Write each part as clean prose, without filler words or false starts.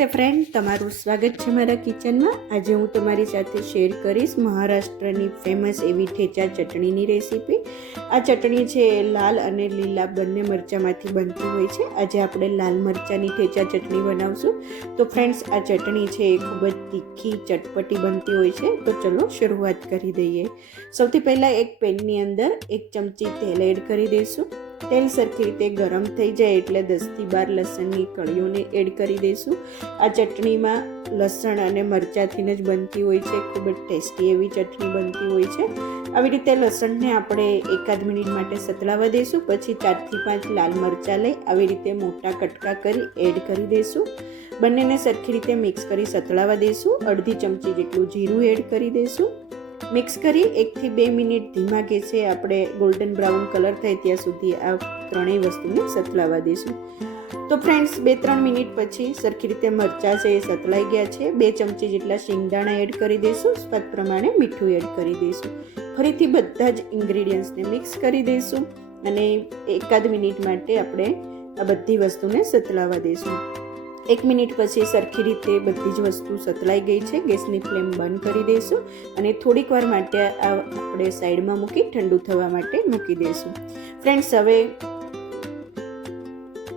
નમસ્તે ફ્રેન્ડ, તમારું સ્વાગત છે મારા કિચનમાં। આજે હું તમારી સાથે શેર કરીશ મહારાષ્ટ્રની ફેમસ એવી ઠેચા ચટણીની રેસીપી। આ ચટણી છે લાલ અને લીલા બંને મરચાંમાંથી બનતી હોય છે। આજે આપણે લાલ મરચાંની ઠેચા ચટણી બનાવશું। તો ફ્રેન્ડ્સ, આ ચટણી છે એ ખૂબ જ તીખી ચટપટી બનતી હોય છે। તો ચલો શરૂઆત કરી દઈએ। સૌથી પહેલાં એક પેનની અંદર 1 ચમચી તેલ એડ કરી દઈશું। તેલ સરખી રીતે ગરમ થઈ જાય એટલે 10 થી 12 લસણની કળીઓને એડ કરી દઈશું। આ ચટણીમાં લસણ અને મરચાંથી જ બનતી હોય છે, ખૂબ જ ટેસ્ટી એવી ચટણી બનતી હોય છે। આવી રીતે લસણને આપણે 1-8 મિનિટ માટે સતળાવા દઈશું। પછી 4 થી 5 લાલ મરચાં લઈ આવી રીતે મોટા કટકા કરી એડ કરી દઈશું। બંનેને સરખી રીતે મિક્સ કરી સતળાવા દઈશું। અડધી ચમચી જેટલું જીરું એડ કરી દઈશું। મિક્સ કરી 1 થી 2 મિનિટ ધીમા ગેસે આપણે ગોલ્ડન બ્રાઉન કલર થાય ત્યાં સુધી આ ત્રણેય વસ્તુને સતળાવા દઈશું। તો ફ્રેન્ડ્સ, 2-3 મિનિટ પછી સરખી રીતે મરચાં છે એ સતળાઈ ગયા છે। 2 ચમચી જેટલા શિંગદાણા એડ કરી દઈશું। સ્વાદ પ્રમાણે મીઠું એડ કરી દઈશું। ફરીથી બધા જ ઇન્ગ્રીડિયન્ટ્સને મિક્સ કરી દઈશું અને 1-8 મિનિટ માટે આપણે આ બધી વસ્તુને સતળાવા દઈશું। 1 મિનિટ પછી સરખી રીતે બધી જ વસ્તુ સતળાઈ ગઈ છે। ગેસની ફ્લેમ બંધ કરી દઈશું અને થોડીક વાર માટે આપણે સાઈડમાં મૂકી ઠંડુ થવા માટે મૂકી દઈશું। ફ્રેન્ડ્સ, હવે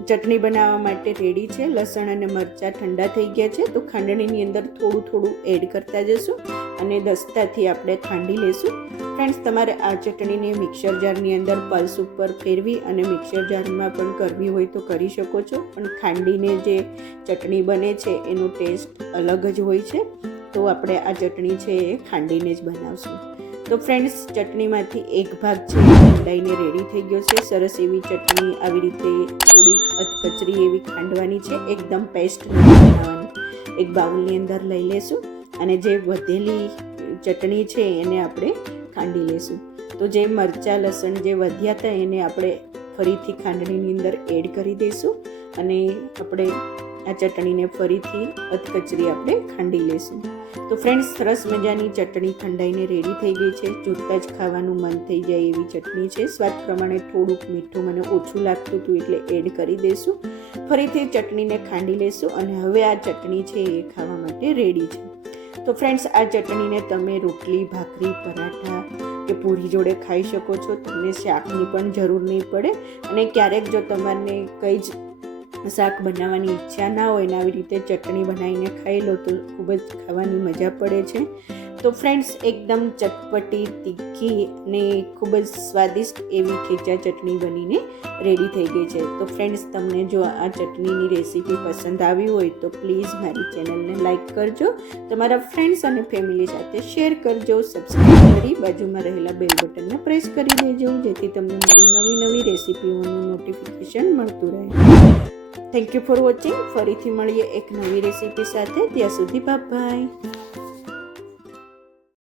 ચટણી બનાવવા માટે રેડી છે। લસણ અને મરચાં ઠંડા થઈ ગયા છે, તો ખાંડણીની અંદર થોડું એડ કરતા જશું અને દસ્તાથી આપણે ખાંડી લેશું। ફ્રેન્ડ્સ, તમારે આ ચટણીને મિક્સર જારની અંદર પલ્સ ઉપર ફેરવી અને મિક્સર જારમાં પણ કરવી હોય તો કરી શકો છો, પણ ખાંડીને જે ચટણી બને છે એનો ટેસ્ટ અલગ જ હોય છે। તો આપણે આ ચટણી છે એ ખાંડીને જ બનાવશું। તો ફ્રેન્ડ્સ, ચટણીમાંથી એક ભાગ છે ઠંડાઈને રેડી થઈ ગયો છે। સરસ એવી ચટણી આવી રીતે થોડીક અધકચરી એવી ખાંડવાની છે, એકદમ પેસ્ટ નથી બનાવવાની। એક બાઉલની અંદર લઈ લેશું અને જે વધેલી ચટણી છે એને આપણે ખાંડી લેશું। તો જે મરચાં લસણ જે વધ્યા હતા એને આપણે ફરીથી ખાંડણીની અંદર એડ કરી દઈશું અને આપણે આ ચટણીને ફરીથી અધકચરી આપણે ખાંડી લેશું। તો ફ્રેન્ડ્સ, સરસ મજાની ચટણી ઠંડાઈને રેડી થઈ ગઈ છે। જોતાં જ ખાવાનું મન થઈ જાય એવી ચટણી છે। સ્વાદ પ્રમાણે થોડુંક મીઠું મને ઓછું લાગતું હતું એટલે એડ કરી દઈશું। ફરીથી ચટણીને ખાંડી લેશું અને હવે આ ચટણી છે એ ખાવા માટે રેડી છે। તો ફ્રેન્ડ્સ, આ ચટણીને તમે રોટલી, ભાખરી, પરાઠા કે પૂરી જોડે ખાઈ શકો છો। તમને શાકની પણ જરૂર નહીં પડે અને ક્યારેક જો તમારે કંઈ જ શાક બનાવવાની ઈચ્છા ના હોય ને આવી રીતે ચટણી બનાવીને ખાઈ લો તો ખૂબ જ ખાવાની મજા પડે છે। તો ફ્રેન્ડ્સ, એકદમ ચટપટી, તીખી અને ખૂબ જ સ્વાદિષ્ટ એવી ઠેચા ચટણી બનીને રેડી થઈ ગઈ છે। તો ફ્રેન્ડ્સ, તમને જો આ ચટણીની રેસીપી પસંદ આવી હોય તો પ્લીઝ મારી ચેનલને લાઈક કરજો, તમારા ફ્રેન્ડ્સ અને ફેમિલી સાથે શેર કરજો, સબસ્ક્રાઈબ કરી બાજુમાં રહેલા બેલ બટનને પ્રેસ કરી દેજો જેથી તમને મારી નવી રેસીપીઓનું નોટિફિકેશન મળતું રહે। Thank you for watching. ફરીથી મળીએ એક નવી રેસીપી સાથે, ત્યાં સુધી બાય બાય।